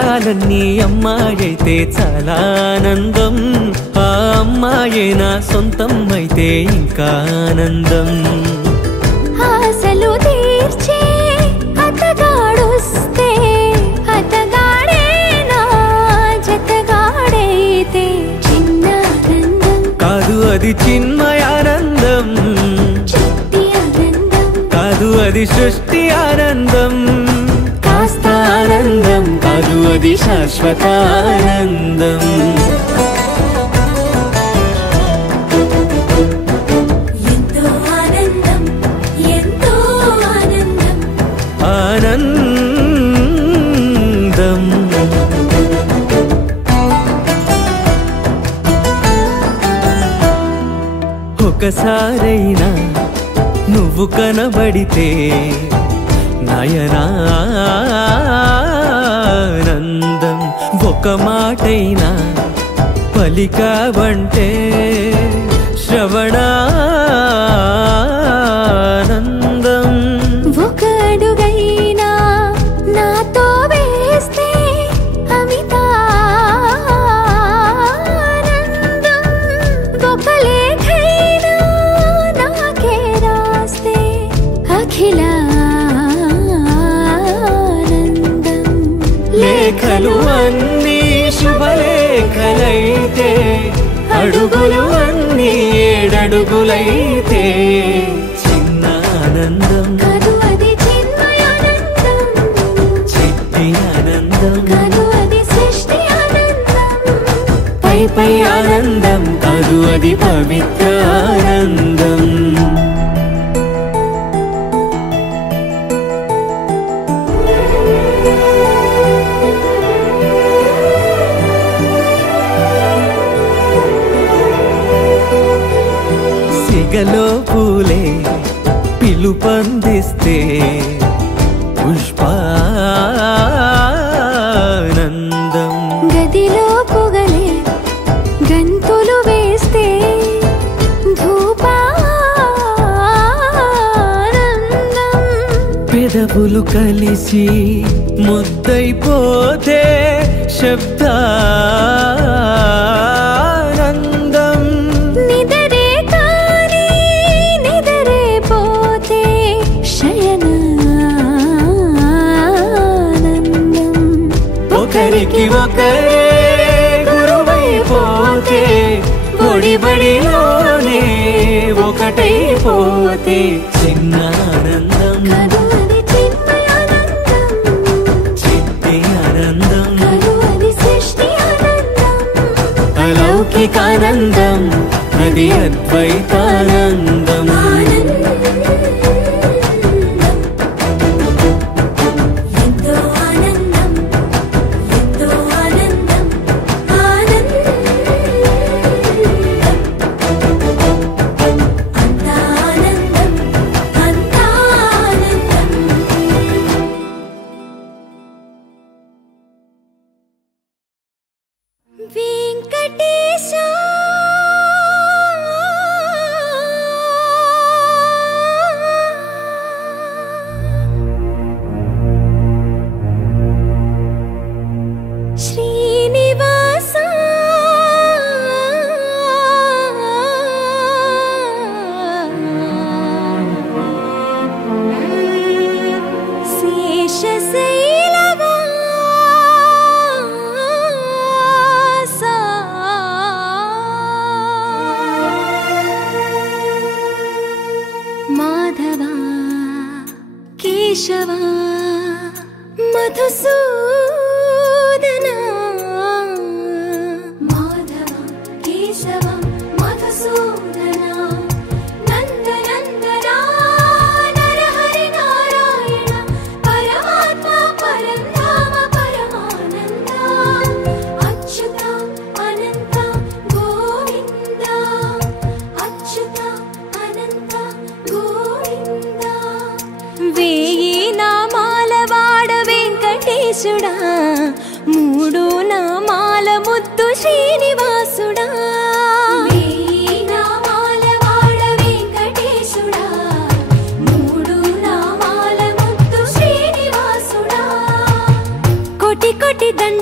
కష్టాలన్నీ అమ్మాయైతే చాలా ఆనందం, ఆ అమ్మాయే నా సొంతం అయితే ఇంకా ఆనందం. ఆశలు తీర్చే అతగాడొస్తే అతగాడే నా జతగాడైతే చిన్న ఆనందం కాదు అది చిన్మయానందం, చిట్టి ఆనందం కాదు అది సృష్టి ఆనందం, కాస్త ఆనందం కాదు అది శాశ్వత ఆనందం. ఎంతో ఆనందం ఎంతో ఆనందం ఆనందం. ఒకసారైనా నువ్వు కనబడితే నయనానందం, ఒక మాటైనా పలికావంటే శ్రవణానందం. ఒక అడుగైనా నాతో వేస్తే అమితానందం, ఒక లేఖైనా నాకే రాస్తే అఖిలానందం. లేఖలు అన్నీ శుభలేఖలైతే, అడుగులు అన్నీ 7 అడుగులైతే చిన్న ఆనందం కాదు అది చిన్మయానందం, చిట్టి ఆనందం కాదు అది సృష్టి ఆనందం, పై పై ఆనందం కాదు అది పవిత్ర ఆనందం. సిగలో పూలే పిలుపందిస్తే పుష్పానందం, గదిలో పొగలే గంతులు వేస్తే ధూపానందం, పెదవులు కలిసి ముద్దైపోతే శబ్దానందం, నిదరే కాని నిదరే పోతే శయనానందం, ఒకరికి ఒకరే గురువైపోతే ఒడిబడిలోనే ఒకటైపోతే చిన్న ఆనందం, కాదు అది చిన్మయానందం, చిట్టి ఆనందం, కాదు అది సృష్టి ఆనందం, అలౌకికానందం అది అద్వైతానందం. ఎంతో ఆనందం ఎంతో ఆనందం ఆనందం, అంతా ఆనందం అంతా ఆనందం. వెంకటేశ శ్రీనివాస శేషశైలవాస మాధవ కేశవ మధుసూదన, మాధవ కేశవ మధుసూదన, నందనందన నరహరి నారాయణ పరమాత్మ పరంధామ పరమానంద, అచ్యుత అనంత గోవింద, అచ్యుత అనంత గోవింద. వేయి నామాల వాడ వెంకటేశుడా, 3 నామాల ముద్దు శ్రీనివాసుడా. వేయి నామాల వాడ వెంకటేశుడా, 3 నామాల ముద్దు శ్రీనివాసుడా. కోటి కోటి దండ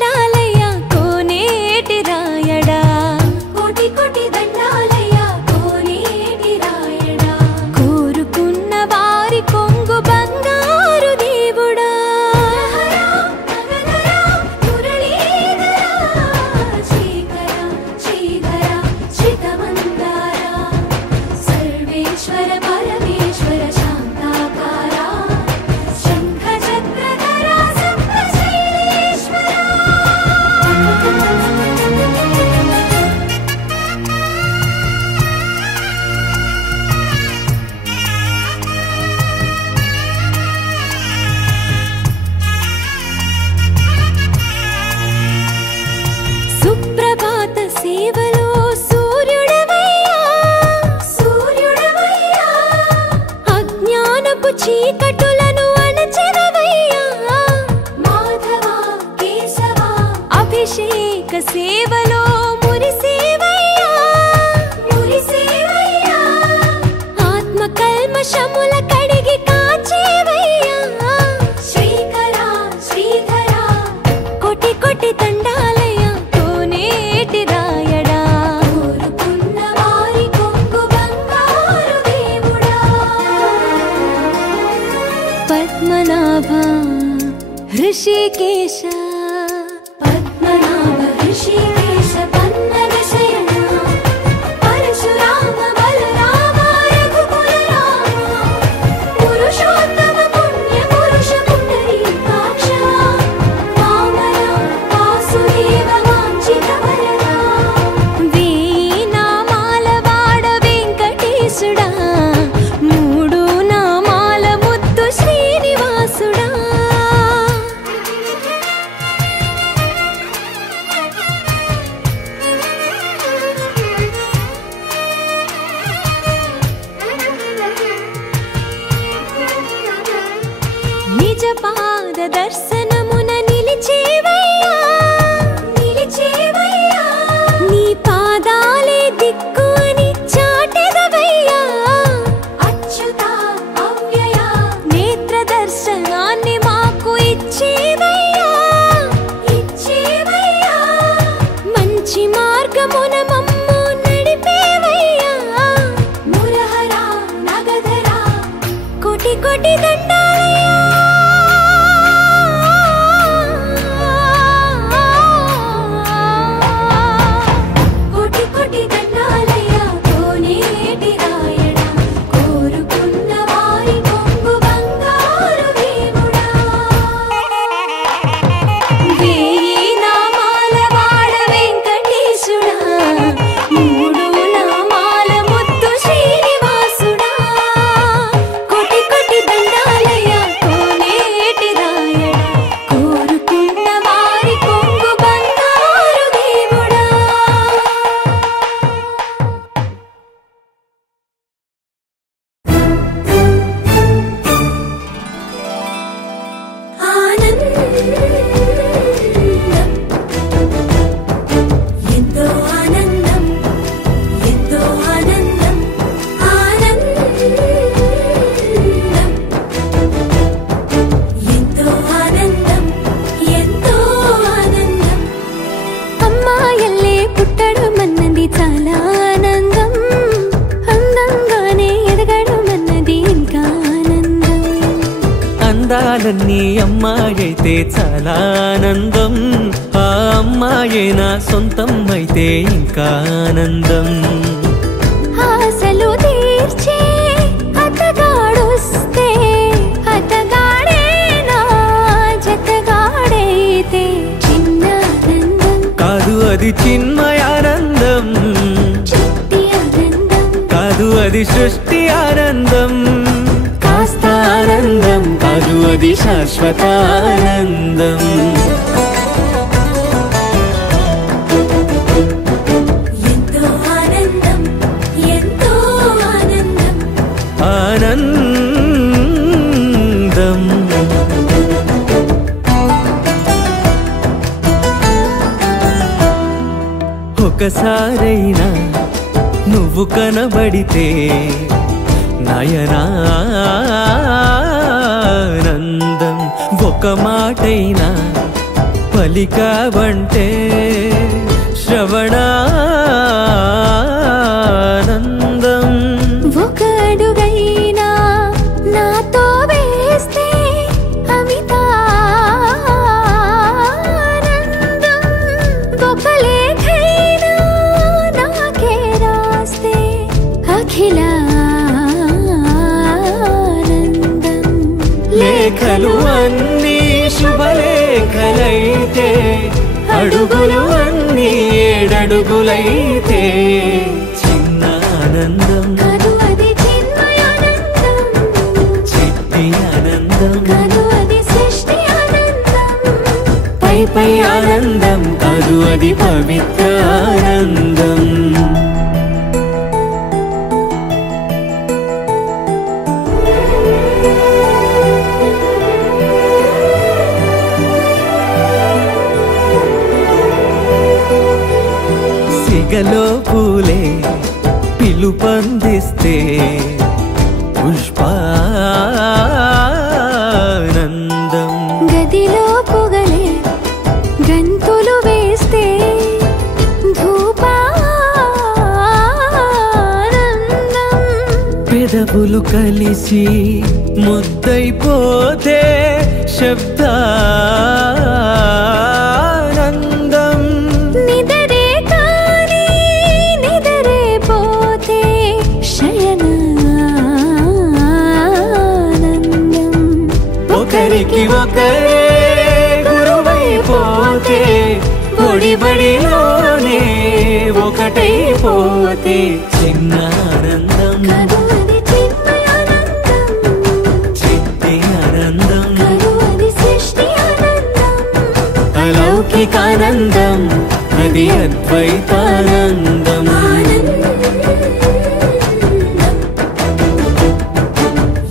మబ్బు చీకటులను అణచెదవయ్యా మాధవ కేశవ అభిషేక సేవలో మురిసేవయ్యా మురిసేవయ్యా ఆత్మ కల్మషముల కడిగి కాచేవయ్యా శ్రీకర శ్రీధర కోటి కోటి దండాలయ్యా కోనేటి రాయడా కోరుకున్న వారి కొంగు బంగారు దేవుడా పద్మనాభ హృషికేశ పద్మనాభ హృషికేశ పన్నగ శయన పరశురామ బలరామ రఘుకుల రామ పురుషోత్తమ పుణ్య పురుష పుండరీకాక్ష వామన వాసుదేవ వాంఛిత వరదా వేయి నామాల వాడ వెంకటేశుడా మూడు నామాల ముద్దు శ్రీనివాసుడా నిజ పాద దర్శనమున నిలిచేవయ్యా నిలిచేవయ్యా నీ పాదాలే దిక్కు అని చాటెదవయ్యా అచ్యుత అవ్యయ నేత్ర దర్శనాన్ని మాకు ఇచ్చేవయ్యా ఇచ్చేవయ్యా మంచి మార్గమున మమ్ము నడిపేవయ్యా మురహర నగధర కోటి కోటి దండాలయ్యా కోటి కోటి దండాలయ్యా కోనేటి రాయడా కోరుకున్న వారి కొంగు బంగారు దేవుడా వేయి నామాల వాడ వెంకటేశుడా మూడు నామాల ముద్దు శ్రీనివాసుడా కోటి కోటి దండాలయ్యా కోనేటి రాయడా కోరుకున్న వారి కొంగు బంగారు దేవుడా ఆనందం ఎంతో ఆనందం ఎంతో ఆనందం ఎంతో ఆనందం అమ్మాయల్లే పుట్టడం అన్నది చాలా ఆనందం అందంగానే ఎదగడం అన్నది ఇంకా ఆనందం అందాలన్నీ అమ్మాయైతే చాలా ఆనందం ఆ అమ్మాయే నా సొంతం అయితే ఇంకా ఆనందం ఆశలు తీర్చే అతగాడొస్తే అతగాడే నా జతగాడైతే చిన్న ఆనందం కాదు అది చిన్మయానందం చిట్టి ఆనందం కాదు అది సృష్టి ఆనందం కాస్త ఆనందం కాదు అది శాశ్వత ఆనందం ఎంతో ఆనందం ఎంతో ఆనందం ఆనందం ఒకసారైనా నువ్వు కనబడితే నయనానందం ఒక మాటైనా పలికావంటే శ్రవణానందం ఒక అడుగైనా నాతో వేస్తే అమితానందం ఒక లేఖైనా నాకే రాస్తే అఖిలానందం లేఖలు అన్నీ శుభలేఖలైతే అడుగులు అన్నీ ఏడడుగులైతే చిన్న ఆనందం కాదు అది చిన్మయానందం చిట్టి ఆనందం కాదు అది సృష్టి ఆనందం పై పై ఆనందం కాదు అది పవిత్ర ఆనందం తీగలో పూలే పిలుపందిస్తే పుష్పానందం గదిలో పొగలే గంతులు వేస్తే ధూపానందం పెదవులు కలిసి ముద్దైపోతే శబ్దానందం నిదరే కాని నిదరే పోతే శయనానందం ఒకరికి ఒకరే గురువైపోతే ఒడిబడిలోనే ఒకటైపోతే చిన్న ఆనందం కదు అది చిన్మయానందం చిట్టి ఆనందం కదు అది సృష్టి ఆనందం అలౌకికానందం అది అద్వైతానందం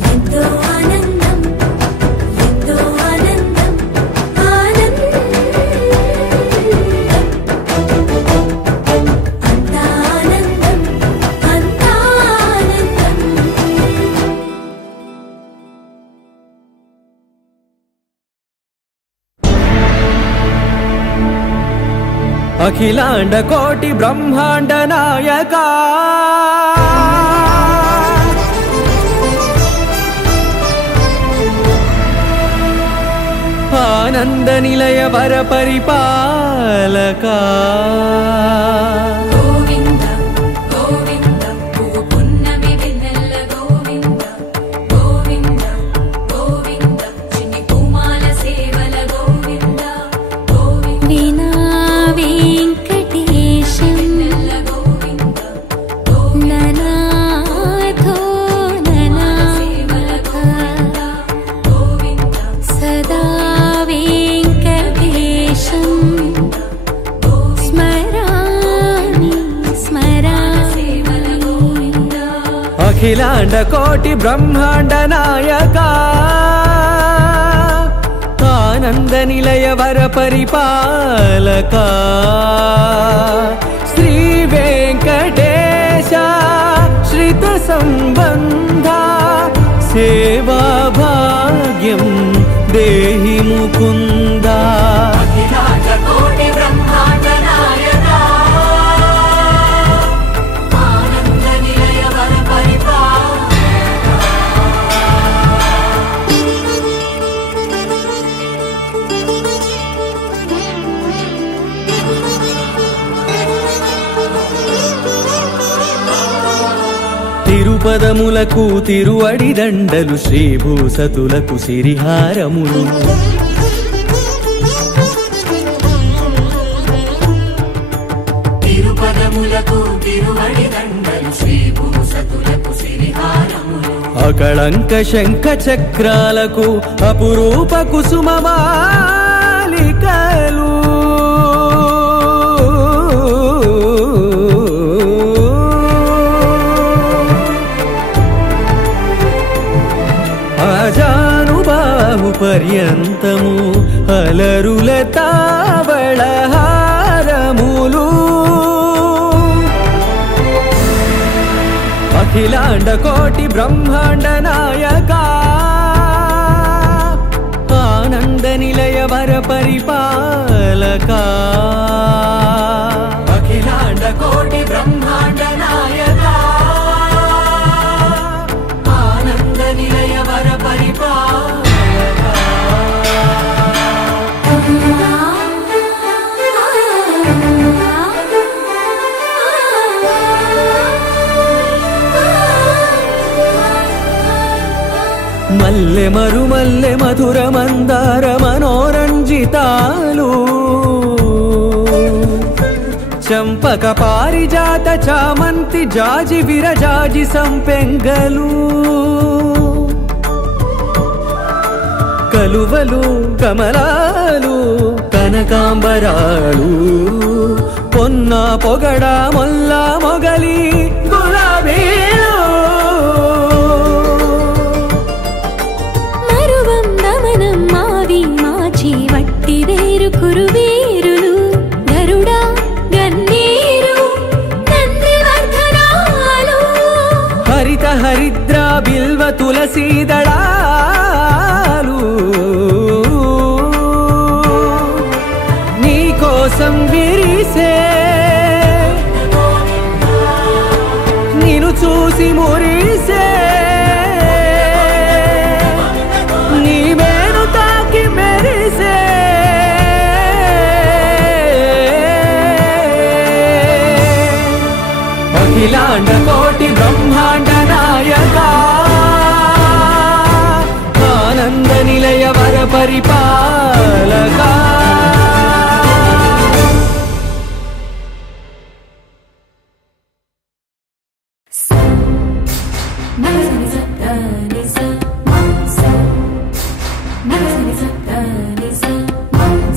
ఎంతో ఆనందం ఎంతో ఆనందం ఆనందం అంతా ఆనందం అంతా ఆనందం అఖిలాండ కోటి బ్రహ్మాండ నాయక ఆనంద నిలయ వర పరిపాలక గోవింద గోవింద పువ్వు పున్నమి వెన్నెల గోవింద గోవింద గోవింద చిన్ని పూమాల సేవల గోవింద గోవింద వీణా వెంకటేశం వెన్నెల గోవింద ననాథో ననా సేవల గోవింద గోవింద సదా వెంకటేశం స్మరామి స్మరామి అఖిలాండ కోటి బ్రహ్మాండ నాయక ఆనంద నిలయ వర పరిపాలక శ్రీ వెంకటేశ శ్రిత సంబంధ సేవా భాగ్యం దేహి ముకుంద అఖిలాండ కోటి బ్రహ్మాండ నాయక ఆనంద నిలయ వర తిరుపదములకు తిరువడి దండలు శ్రీభూసతులకు సిరిహారములు తిరుపదములకు తిరువడి దండలు శ్రీభూసతులకు సిరిహారములు అకళంక శంఖ చక్రాలకు అపురూప కుసుమమాలికలు ఆజానుబాహు పర్యంతము అలరుల తావళహారములు అఖిలాండ కోటి బ్రహ్మాండ నాయక ఆనంద నిలయ వర పరిపాలక అఖిలాండ కోటి బ్రహ్మాండ నాయక ఆనంద నిలయ వర పరిపాలక మల్లె మరుమల్లె మధుర మందార మనోరంజితాలు చంపక పారిజాత చామంతి జాజి విరజాజి సంపెంగలు కలువలు కమలాలు కనకాంబరాలు పొన్న పొగడ మొల్ల మొగలి గులాబీలు మరువం దమనం మావి మాచి వట్టి వేరు కురువేరులు గరుడా గన్నేరు బ్రహ్మాండ నాయక ఆనంద నిలయ వర పరిపాలక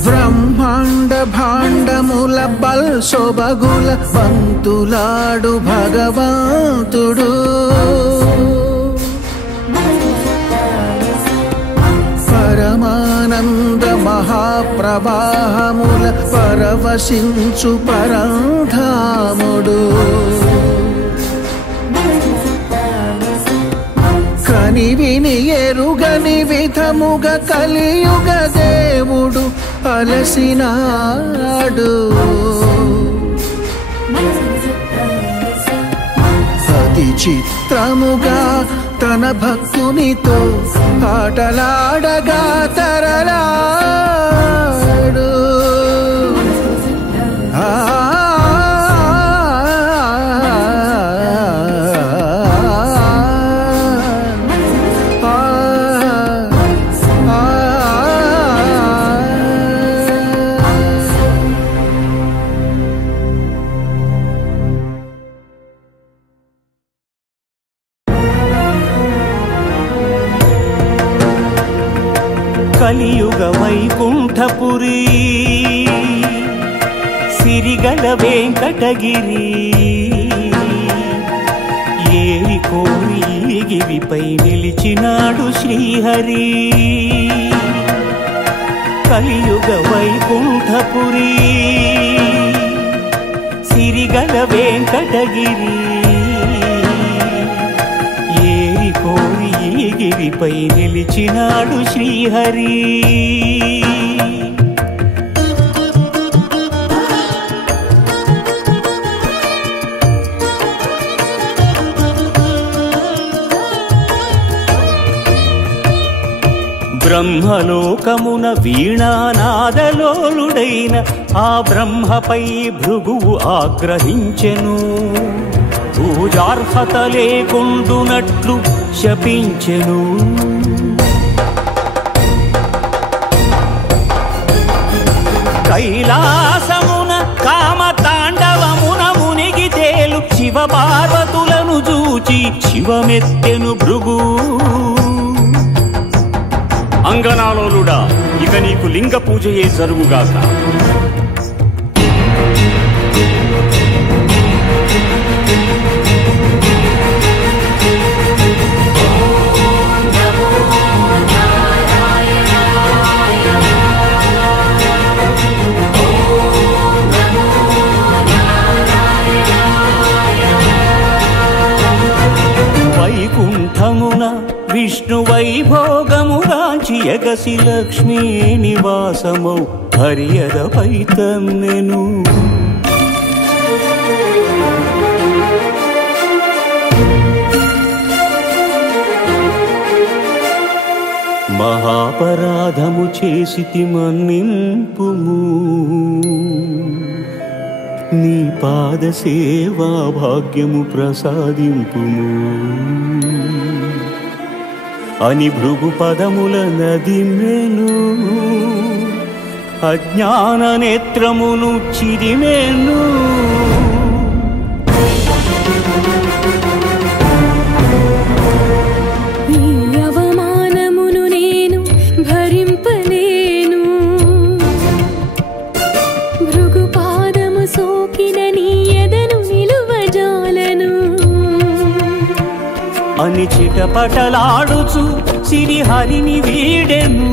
బ్రహ్మాండ భాండముల బల్సొబగుల పంతులాడు భగవంతుడు పరమానంద మహాప్రవాహముల పరవశించు పరంధాముడు కని విని ఎరుగని విధముగ కలియుగ దేవుడు అలసినాడు అతి చిత్రముగా తన భక్తునితో ఆటలాడగా తరలాడు కలియుగ వైకుంఠపురి సిరిగల వెంకటగిరి ఏరి కోరి గిరిపై నిలిచినాడు శ్రీహరి కలియుగ వైకుంఠపురి సిరిగల వెంకటగిరి ఏరి కోరి గిరిపై నిలిచినాడు శ్రీహరి బ్రహ్మలోకమున వీణానాదలోలుడైన ఆ బ్రహ్మపై భృగువు ఆగ్రహించెను పూజార్హత లేకుండునట్లు శపించెను కైలాసమున కామతాండవమున మునిగి తేలు శివ పార్వతులను చూచి శివమెత్తెను భృగు అంగనాలోలుడా ఇక నీకు లింగ పూజయే జరుగుగాక వైకుంఠమున విష్ణు వైభోగముగాంచి ఎగసి లక్ష్మీ నివాసమౌ హరియదపై తన్నెను మహాపరాధము చేసితి మన్నింపుము నీ పాద సేవా భాగ్యము ప్రసాదింపుము అని భృగు పదముల నదిమెను అజ్ఞాన నేత్రమును చిరిమెను ఈ అవమానమును నేను భరింపలేను భృగు పాదము సోకిన నీ ఎదను నిలువజాలను అని చిటపటలాడుచు సిరిహరిని వీడెను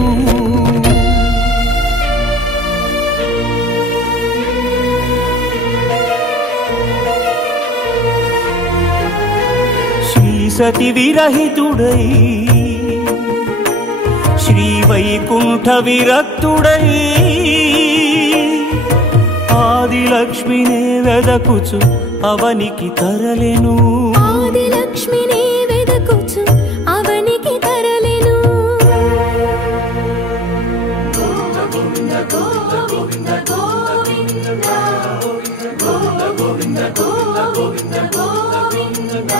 శ్రీ సతి విరహితుడై శ్రీ వైకుంఠ విరక్తుడై ఆదిలక్ష్మినే వెదకుచు అవనికి తరలెను ఆదిలక్ష్మిని వెదకుచు అవనికి తరలెను గోవింద గోవింద గోవింద గోవింద గోవింద గోవింద గోవింద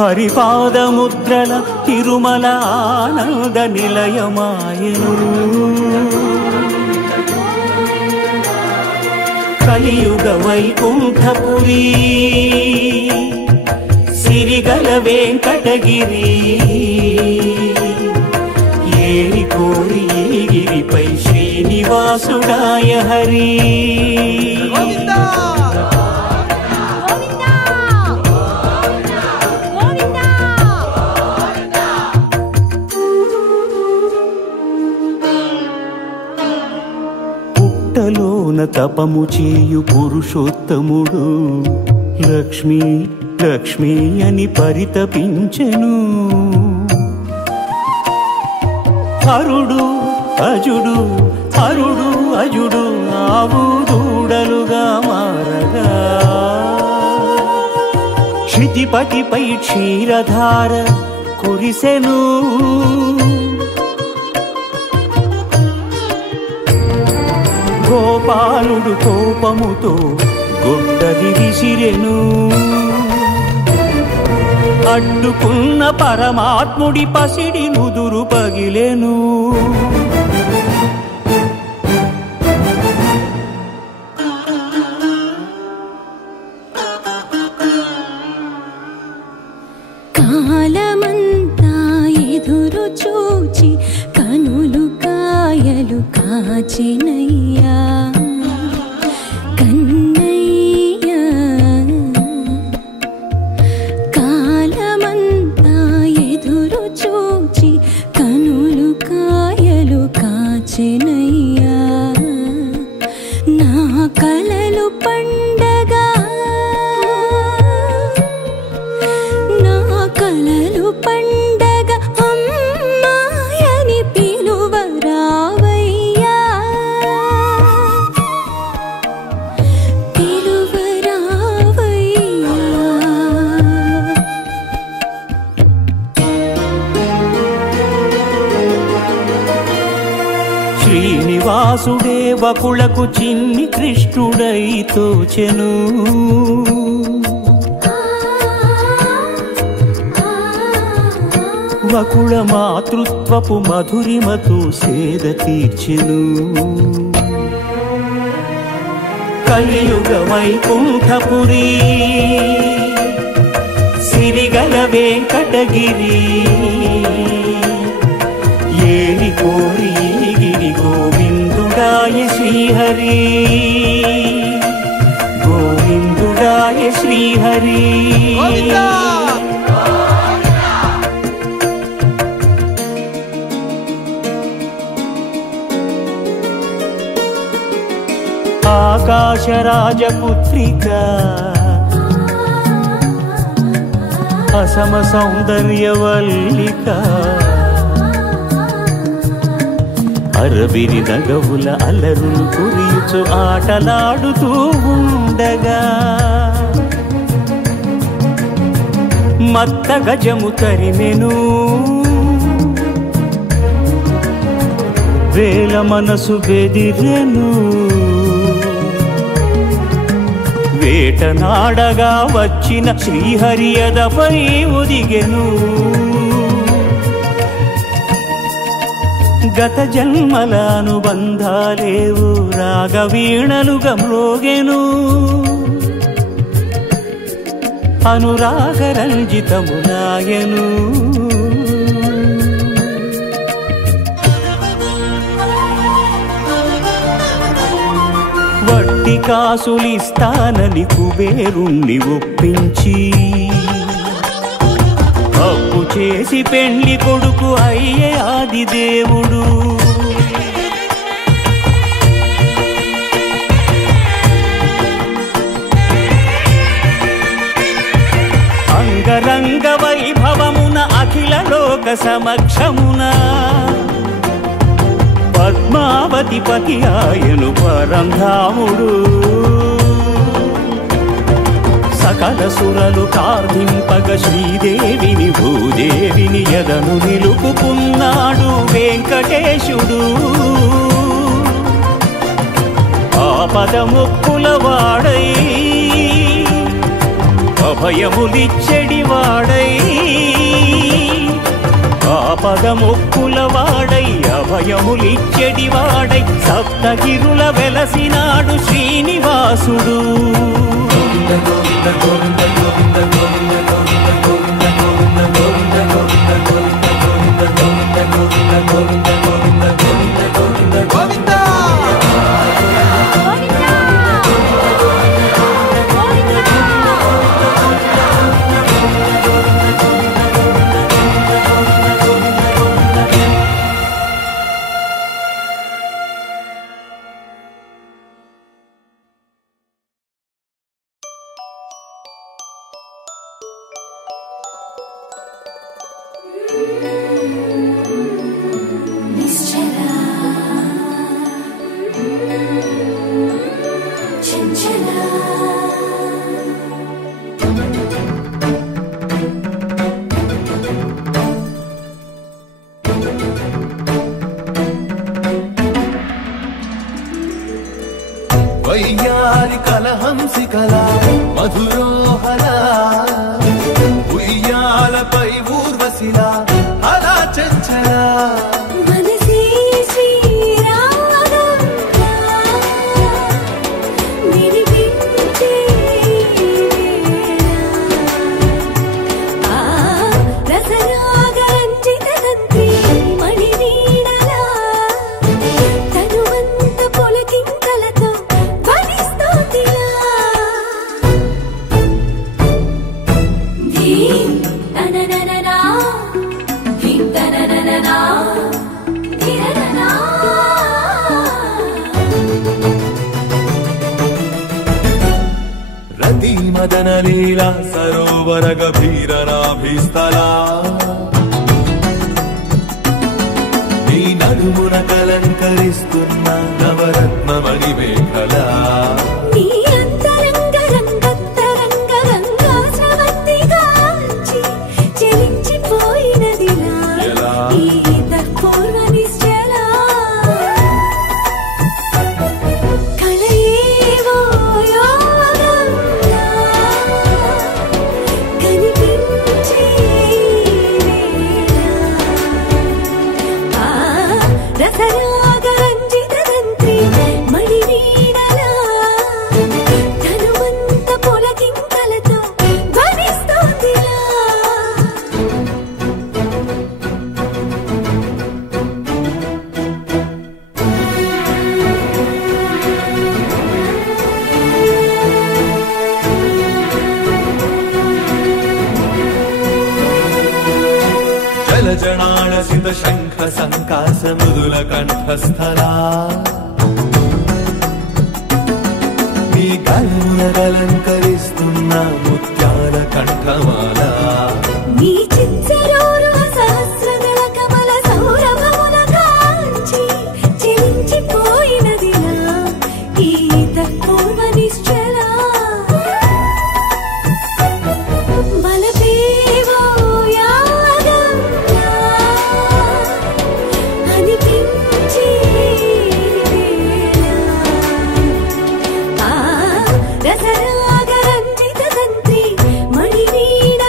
హరిపాదముద్రల తిరుమల ఆనంద నిలయమాయను. కలియుగ వైకుంఠపురి సిరిగల వెంకటగిరి ఏరి కోరి గిరిపై శ్రీనివాసుడాయ హరి. పుట్టలోన తపము చేయు పురుషోత్తముడు లక్ష్మీ లక్ష్మీ అని పరితపించెను. హరుడు అజుడు హరుడు అజుడు ఆవు దూడలుగా మారగా క్షితిపతిపై క్షీరధార కురిసెను. గోపాలుడు కోపముతో గొడ్డలి విసిరెను. అడ్డుకున్న పరమాత్ముడి పసిడి నుదురు పగిలెను. కాలమంతా ఎదురు చూచి కనులు కాయలు కాచినయ్యా కన్నయ్యా. కాలమంతా ఎదురు చూచి కనులు కాయలు కాచినయ్యా. నా కలలు పండగా నా కలలు పండగ అమ్మాయని పిలువరావయ్యా పిలువరావయ్యా. శ్రీనివాసుడే వకులకు చిన్ని కృష్ణుడై తోచెను. వకుళ మాతృత్వపు మధురిమతో సేద తీర్చెను. కలియుగ వైకుంఠపురి సిరిగల వెంకటగిరి ఏరి కోరి గిరి గోవిందుడాయ శ్రీహరి గోవిందుడాయ శ్రీహరి. ఆకాశరాజపుత్రిక అసమ సౌందర్యవల్లిక అరవిరి నగవుల అలరులు కురియుచు ఆటలాడుతూ ఉండగా మత్త గజము తరిమెను. వేల మనసు బెదిరెను. వేటనాడగా వచ్చిన శ్రీహరియదపై ఒదిగెను. గత జన్మల అనుబంధాలేవు రాగవీణలుగా మ్రోగెను. అనురాగరంజితములాయను. వడ్డీ కాసులిస్తానని కుబేరుణ్ణి ఒప్పించి అప్పు చేసి పెండ్లి కొడుకు అయ్యే ఆదిదేవుడు. అంగరంగ వైభవమున అఖిల లోక సమక్షమున పద్మావతి పతి ఆయను పరంధాముడు. సకల సురలు ప్రార్థింపగ శ్రీదేవిని భూదేవిని ఎదను నిలుపుకున్నాడు వెంకటేశుడు. ఆపద ముక్కుల వాడై అభయములిచ్చెడివాడై ఆపదముక్కులవాడై అభయములిచ్చెడివాడై సప్తగిరుల వెలసినాడు శ్రీనివాసుడు. వయ్యారి కలహంసికల మధురోహర ఉయ్యాలపై ఊర్వశిల అలా చంచల మదన లీలా సరోవర గభీర నాభిస్థలా నీ నడుమున కలంకరిస్తున్న నవరత్న మణిమేఖల జనాళసిత శంఖ సంకాస మృదుల కంఠస్థలా నీ గలున అలంకరిస్తున్న ముత్యాల కంఠమాల నీ చిచ్చరోరు సహస్రదళ కమల సౌరభముల కాంచి చెలించిపోయినదిలా ఈ పూర్వ నిశ్చల బలపేవో రసరాగరంజిత తంత్రి మణివీణ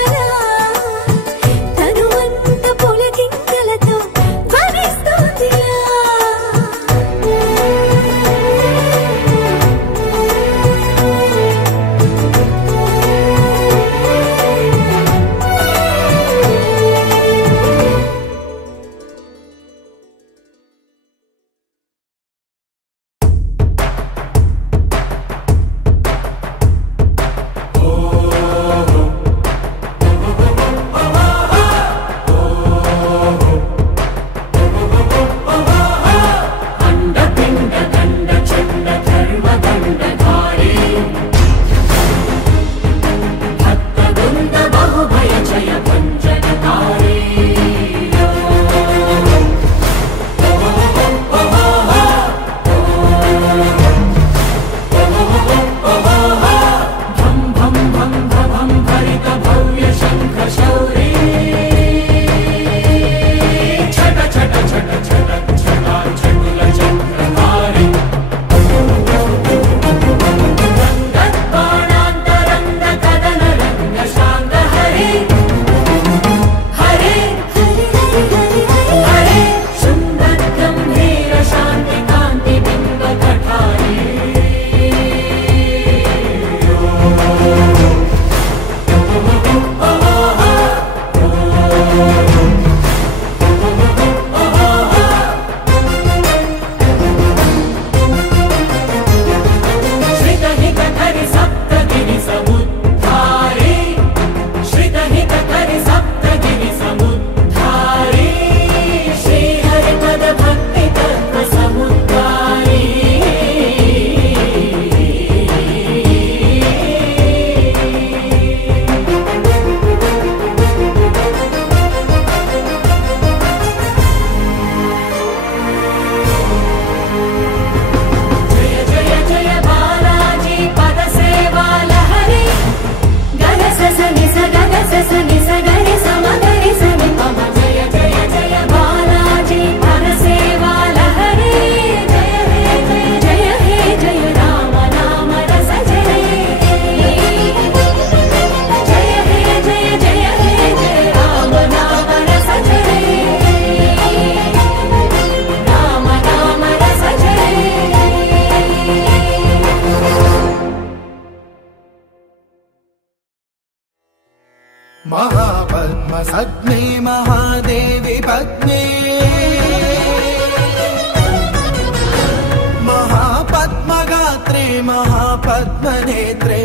పద్మనేత్రే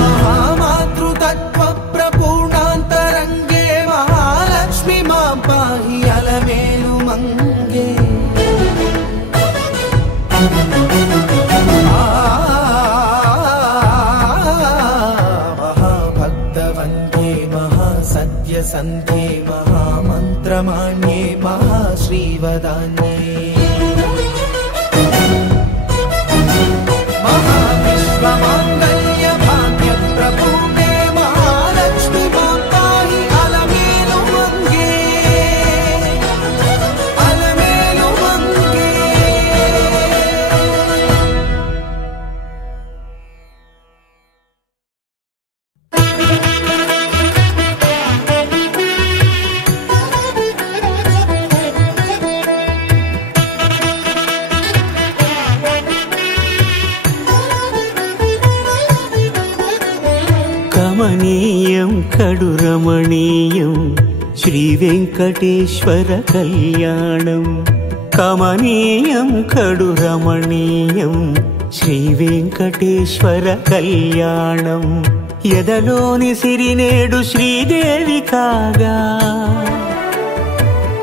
మహామాతృతత్వ ప్రపూర్ణాంతరంగే మహాలక్ష్మి మాం పాహి అలమేలు మంగే మహాభక్తవందే మహాసత్య సంధ్యే మహామంత్రమాణ్యే మహాశ్రీవదాన్యే మహావిశ్వమాంగళ్య భాగ్య ప్రపూర్ణే మహాలక్ష్మి మాం పాహి అలమేలు మంగే అలమేలు మంగే. కమనీయం కడురమణీయం శ్రీ వెంకటేశ్వర కళ్యాణం కమనీయం కడురమణీయం శ్రీ వెంకటేశ్వర కళ్యాణం ఎదలోని సిరినేడు శ్రీదేవి కాగా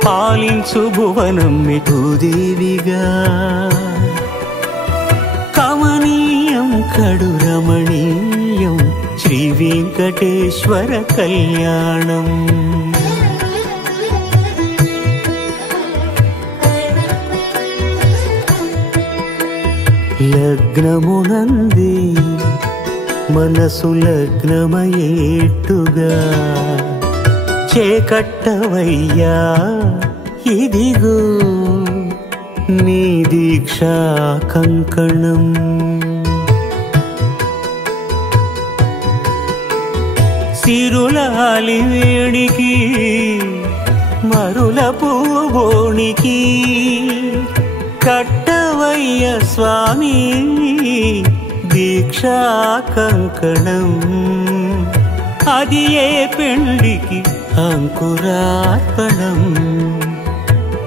పాలించు భువనం భూదేవిగా కమనీయం కడురమణీయం శ్రీ వెంకటేశ్వర కళ్యాణం లగ్నమునంది మనసు లగ్నమయేట్టుగా చేకట్టవయ్యా ఇదిగో నీ దీక్షా కంకణం సిరులాలి వేడికి మరుల పూబోనికి కట్టవయ్య స్వామి దీక్షా కంకణం అది ఏ పెండికి అంకురార్పణం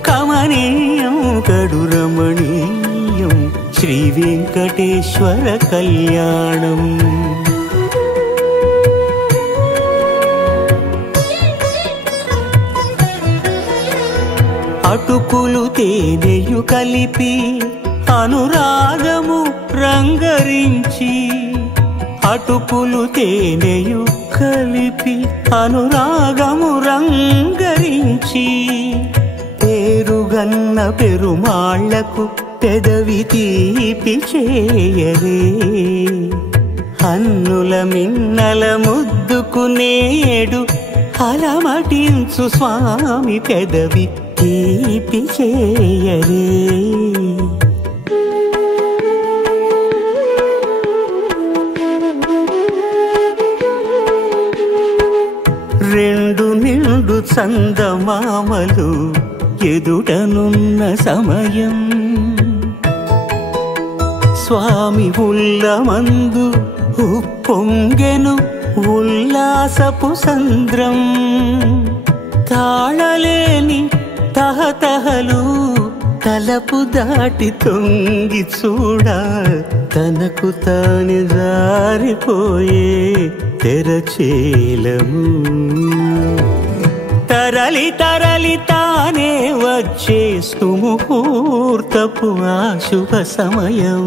కమనీయం కడురమణీయం శ్రీ వెంకటేశ్వర కళ్యాణం అటుకులు తేనెయు కలిపి అనురాగము రంగరించి అటుకులు తేనెయు కలిపి అనురాగము రంగరించి పేరుగన్న పెరుమాళ్లకు పెదవి తీపి చేయరే అన్నుల మిన్నల ముద్దుకు నేడు అలమటించు స్వామి పెదవి తీపి చేయరే రెండు నిండు చందమామలు ఎదుటనున్న సమయం స్వామి ఉల్లమందు ఉప్పొంగెను ఉల్లాసపు సంద్రం తాళలేని తహతహలు తలపు దాటి తొంగి చూడ తనకు తాను జారిపోయే తెరచేలము తరలి తరలి తానే వచ్చే సుముహూర్తపు ఆ శుభ సమయం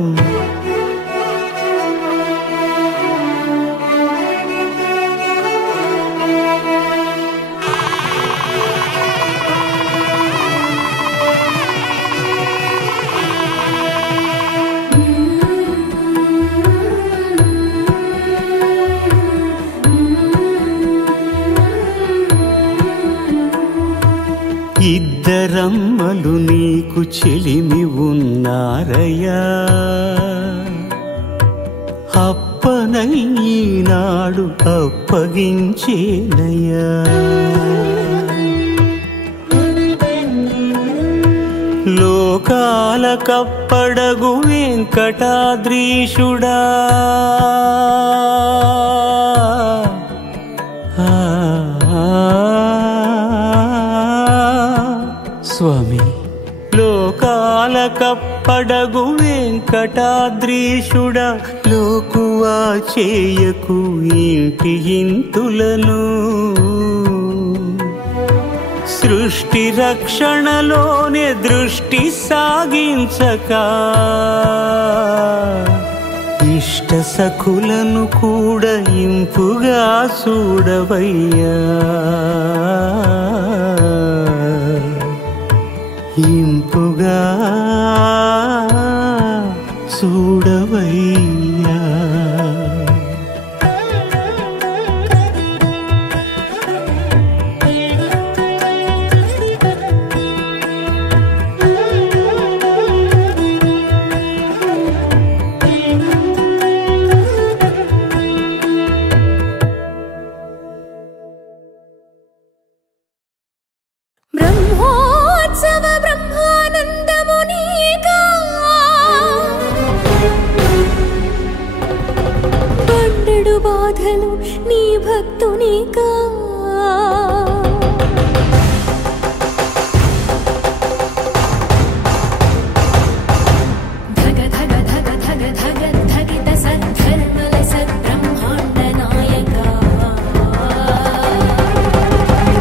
ఇద్దరమ్మలు నీకు చెలిమి ఉన్నారయ్యా అప్పనయ్యనాడు అప్పగించేనయ్యా లోకాల కప్పడగు వెంకటాద్రీషుడా స్వామి లోకాల కప్ప పడగు వెంకటాద్రీషుడా లోకువా చేయకు ఇంటి ఇంతులను సృష్టి రక్షణలోనే దృష్టి సాగించక ఇష్ట సఖులను కూడా ఇంపుగా చూడవయ్యా ఇంపుగా చూడవయ్యా బ్రహ్మోత్సవ బ్రహ్మానందమునీకా పండడు బాధలు నీ భక్తునికా ధగ ధగ ధగ ధగ ధగ ధగిత సద్ధర్మల సద్బ్రహ్మాండ నాయకా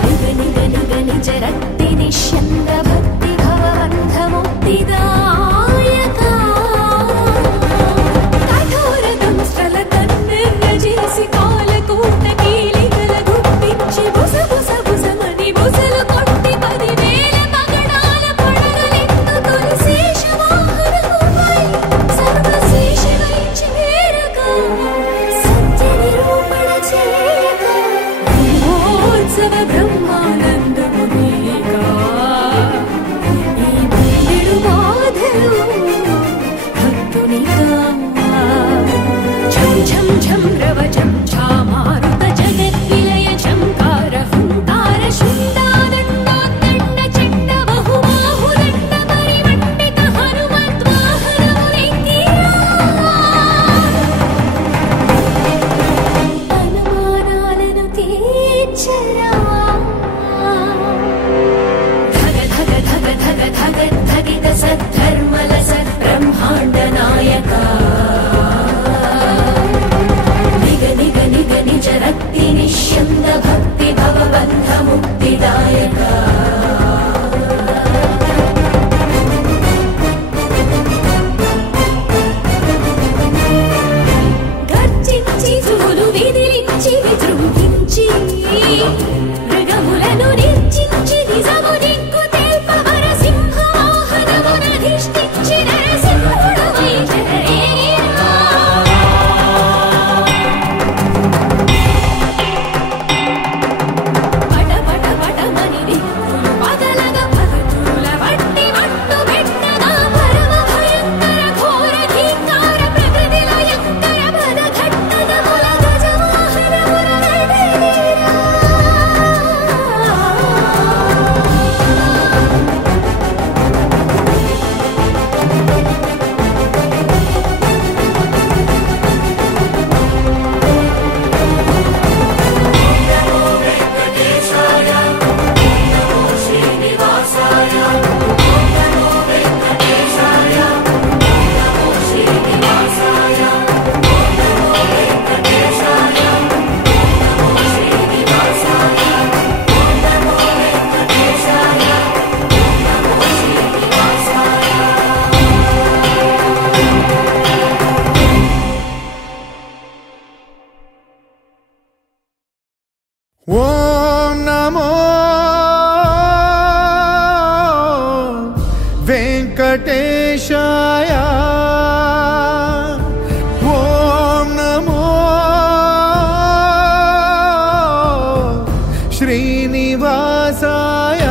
నిగ నిగ నిగ నిజ రక్తి నిష్యంద భక్తి భవబంధ ముక్తిదాయకా కఠోర దంస్ట్రల కన్నెర్ర చేసి కాలకూట కీలికల గుప్పించి బుస బుస బుసమని బుసలు కొట్టి 10,000 పగడాల పడగలెత్తు తొలి శేషవాహనముపై సర్వశేషవై చేరగా సత్య నిరూపణ చేయక బ్రహ్మోత్సవ బ్రహ్మానందమునీకా ఈ పండెడు బాధలు భక్తునికా ఝం ఝం ఝం రవజం ఛామారుత జగద్విలయ ఝంకార హుంకార శుండాదండోద్దండ చండ బహుబాహుదండ పరిమండిత హనుమద్వాహనమునెక్కిరా అనుమానాలను తీర్చరా ధగ ధగ ధగ ధగ ధగ ధగిత సద్ధర్మల సద్బ్రహ్మాండ నాయకా నిగ నిగ నిగ నిజ రక్తి నిష్యంద భక్తి భవబంధ ముక్తిదాయకా గర్జించి జుహులు విదిలించి విజృంభించి మృగములను నిర్జించి నిజము దిక్కు తెల్పవర సింహవాహనమునధిష్ఠించి నరసింహుడవై చెలరేగిరా పట పట పటమని దిక్కులు పగలగ పగతుల వట్టి మట్టు పెట్టగా పరమ భయంకర ఘోర ధీకార ప్రకృతి లయంకర పద ఘట్టనముల గజవాహనమున నడిగిరా ఓం నమో వెంకటేశాయ ఓం నమో శ్రీనివాసాయ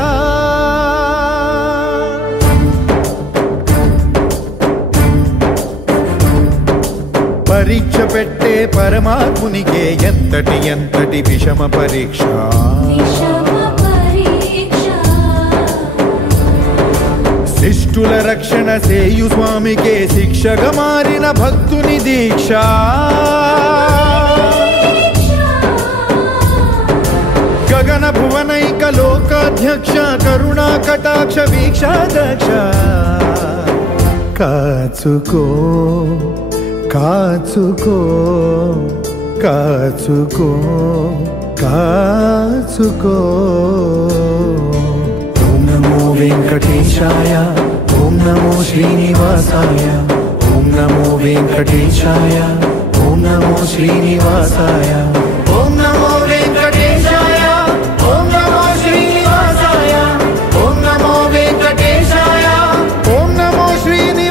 పరీక్ష పెట్టే పరమాత్మునికే ఎంతటి ఎంతటి విషమ పరీక్ష విషమ పరీక్ష శిష్టుల రక్షణ సేయు స్వామికే శిక్షగా మారిన భక్తుని దీక్ష గగన భువనైక లోకాధ్యక్ష కరుణా కటాక్ష వీక్షాదక్ష కాచుకో కాచుకో కాచుకో కాచుకో. ఓం నమో వెంకటేశాయ, ఓం నమో శ్రీనివాసాయ, ఓం నమో వెంకటేశాయ, ఓం నమో శ్రీనివాసాయ, ఓం నమో వెంకటేశాయ, ఓం నమో శ్రీనివాసాయ, ఓం నమో వెంకటేశాయ, ఓం నమో శ్రీనివాసాయ.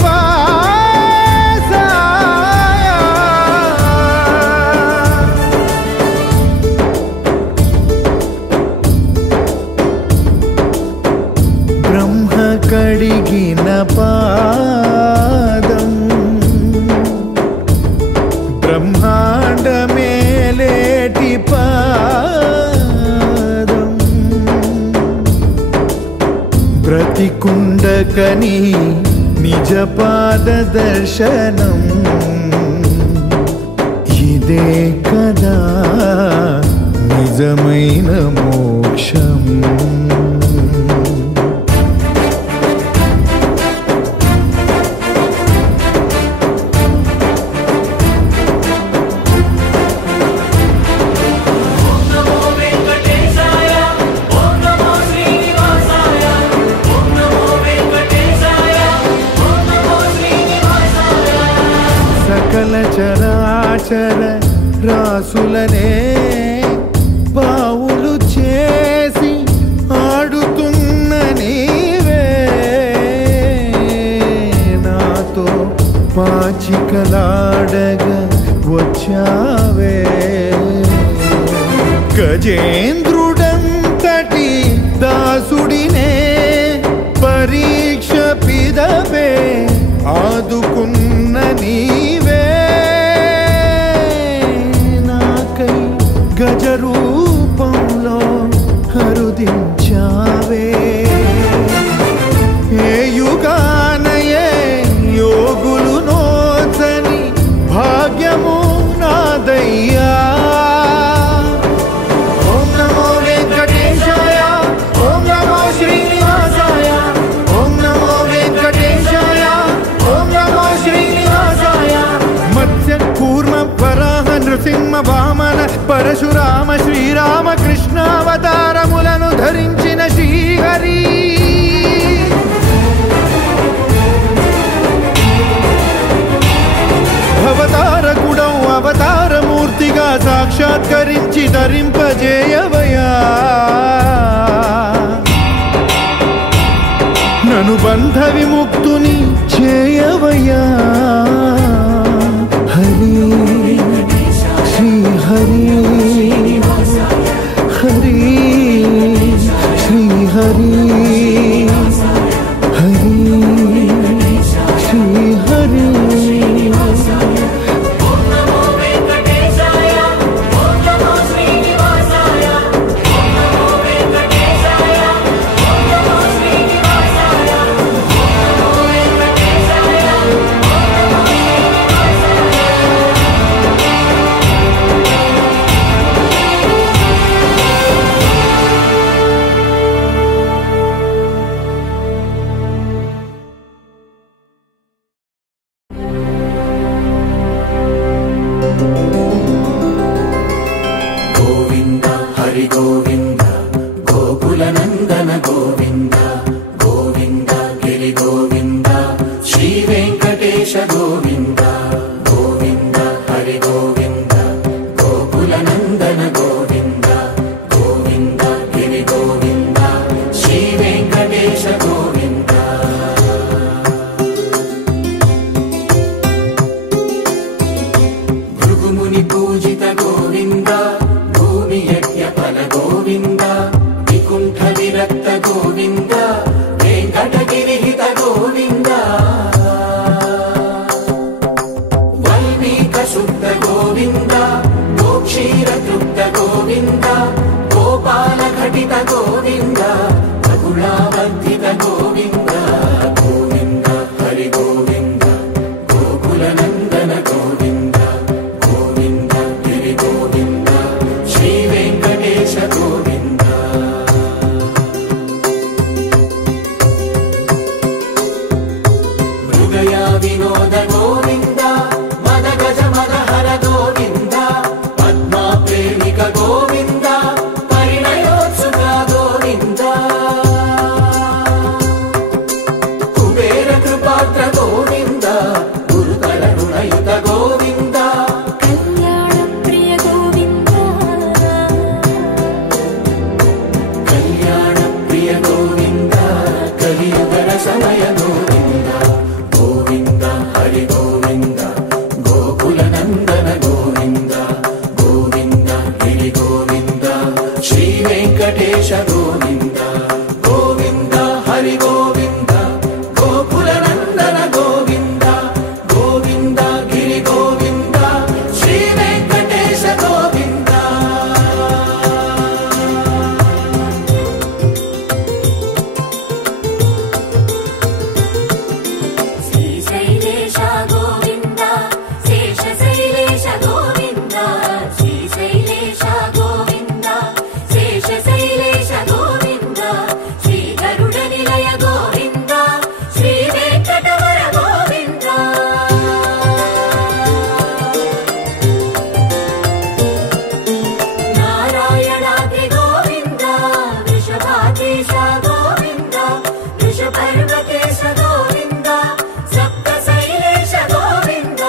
బ్రహ్మ కడిగిన పాదం, బ్రహ్మాండ మేలేటి పాదం, బ్రతికుండకని నిజ పాద దర్శనం. ఇదే కదా నిజమైన మోక్షం. సకల చరాచర రాసులనే పావులు చేసి ఆడుతున్న నీవే, నాతో పాచికలాడగా వచ్చావే. గజేంద్రుడంతటి దాసుడినే పరీక్ష పిదవే ఆదుకున్న నీవే, నాకై గజ రూపంలో హరుదించావే. ఏ యుగానయే యోగులు నోచని భాగ్యము నాదయ్యా. ఓం నమో వెంకటేశాయ, ఓం నమో శ్రీనివాసాయ, ఓం నమో వెంకటేశాయ, ఓం నమో శ్రీనివాసాయ. మత్స్య కూర్మ వరాహ నృసింహ వామన పరశురామ శ్రీరామ కృష్ణావతారములను ధరించిన శ్రీహరి, అవతారకుడౌ అవతారమూర్తిగా సాక్షాత్కరించి ధరింపజేయవయా. నను బంధ విముక్తుని చేయవయా. హరి శ్రీ హరి హరి శ్రీ హరి హరి శ్రీ హరి. గోవింద హరి గోవింద గోకుల నందన గోవింద గోవింద గిరి గోవింద శ్రీ వెంకటేశ గోవింద గోవింద హరి గోవింద గోకుల నందన గోవింద గోవింద గిరి గోవింద శ్రీ వెంకటేశ గోవింద. భృగుముని పూజిత గోవింద భూమి యజ్ఞ ఫల గోవింద వికుంఠ విరక్త గోవింద వెంకటగిరిహిత గోవింద వల్మీక శుద్ధ గోవింద గోక్షీర తృప్త గోవింద గోపాల ఘటిత గోవింద బహుళావర్ధిత గోవింద గోవింద హరి గోవింద గోకుల నందన గోవింద గోవింద గిరి గోవింద శ్రీ వెంకటేశ గోవింద. మృగయా నందీశ గోవింద వృషపర్వకేశ గోవింద సప్త శైలేశ గోవింద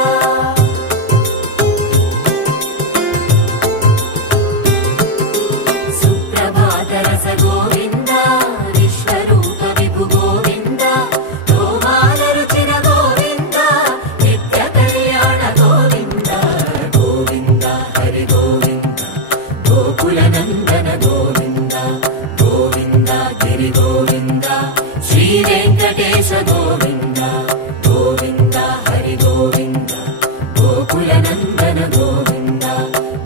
సుప్రభాత రస గోవింద విశ్వరూప విభు గోవింద గోమాల రుచిన గోవింద నిత్య కళ్యాణ గోవింద గోవింద హరి గోవింద గోకుల నందన గోవింద గోవింద గిరి గోవింద శ్రీ వెంకటేశ గోవింద గోవింద హరి గోవింద గోకుల నందన గోవింద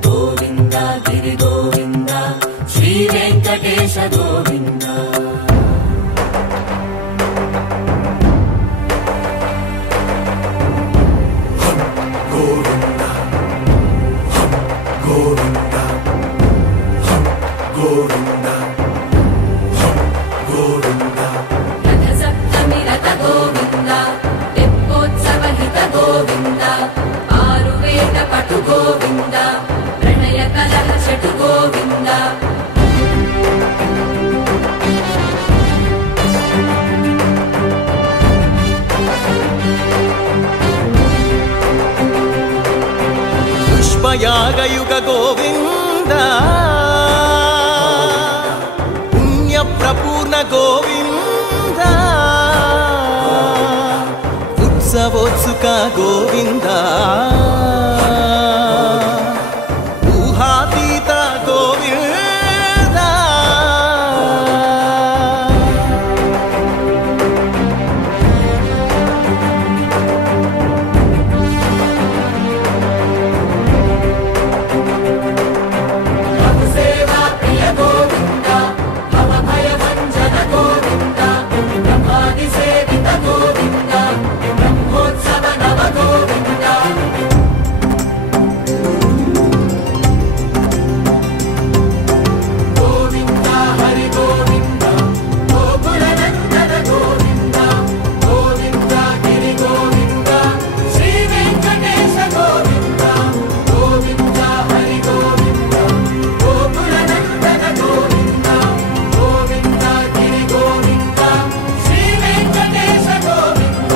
గోవింద గిరి గోవింద శ్రీ వెంకటేశ గోవింద రథ సప్తమి రథ గోవింద తెప్పోత్సవ హిత గోవింద ఆరువేద పటు గోవింద ప్రణయ కలహ షటు గోవింద పుష్పయాగయుగ గోవింద పుణ్యప్రపూర్ణ గోవింద ఉత్సవోత్సుక గోవింద ఊహాతీత గోవింద సేవా ప్రియ గోవింద భవ భయ భంజన గోవింద బ్రహ్మాది సేవిత గోవింద బ్రహ్మోత్సవ నవ గోవింద గోవింద హరి గోవింద గోకుల నందన గోవింద గోవింద గిరి గోవింద శ్రీ వెంకటేశ గోవింద గోవింద హరి గోవింద గోకుల నందన గోవింద గోవింద గిరి గోవింద శ్రీ వెంకటేశ గోవింద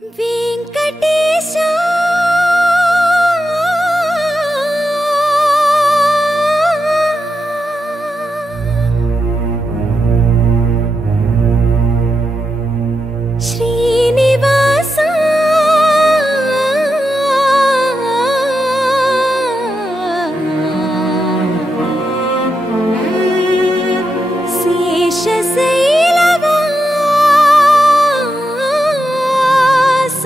వెంకటేశ శ్రీనివాస శేషశైలవాస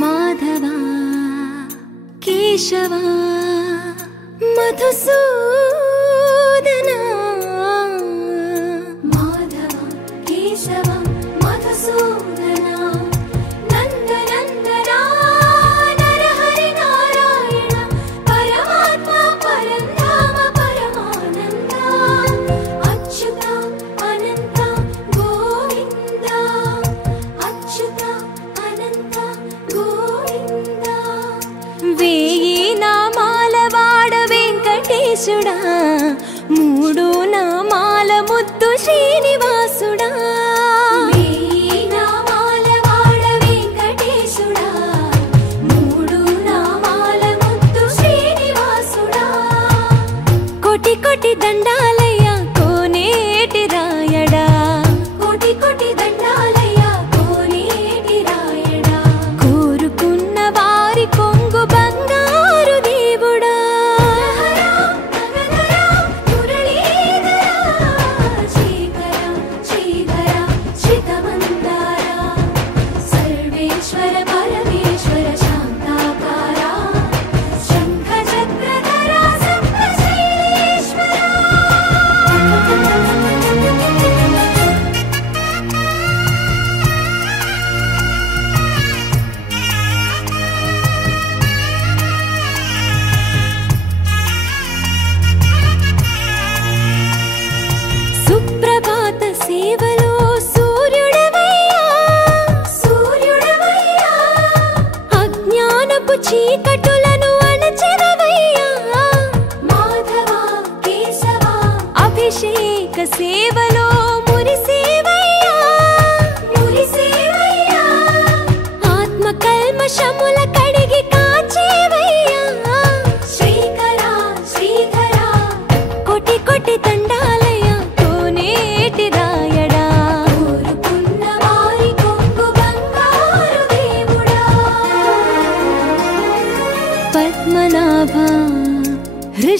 మాధవ కేశవ మధుసూదన మాధవ కేశవ మధుసూదన నందనందన నరహరి నారాయణ పరమాత్మ పరంధామ పరమానంద అచ్యుత అనంత గోవింద అచ్యుత అనంత గోవింద వేయి నామాల వాడ వెంకటేశుడా మూడు నామాల ముద్దు శ్రీనివాసుడా వేయి నామాల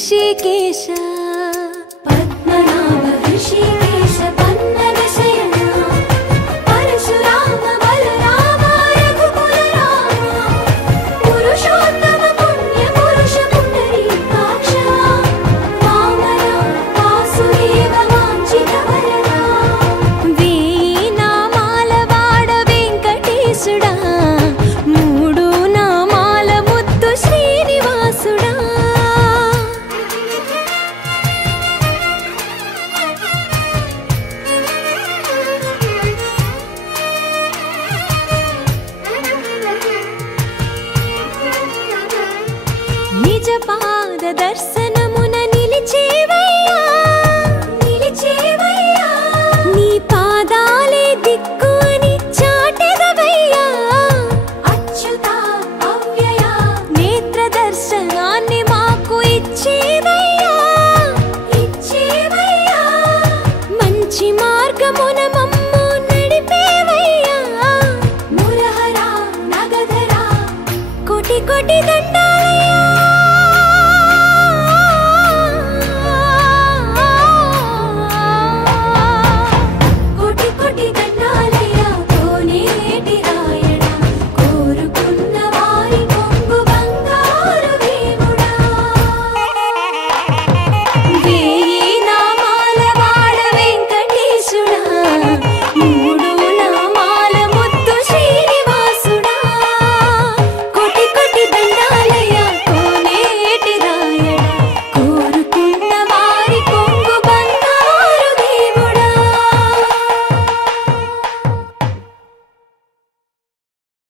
ऋषिकेश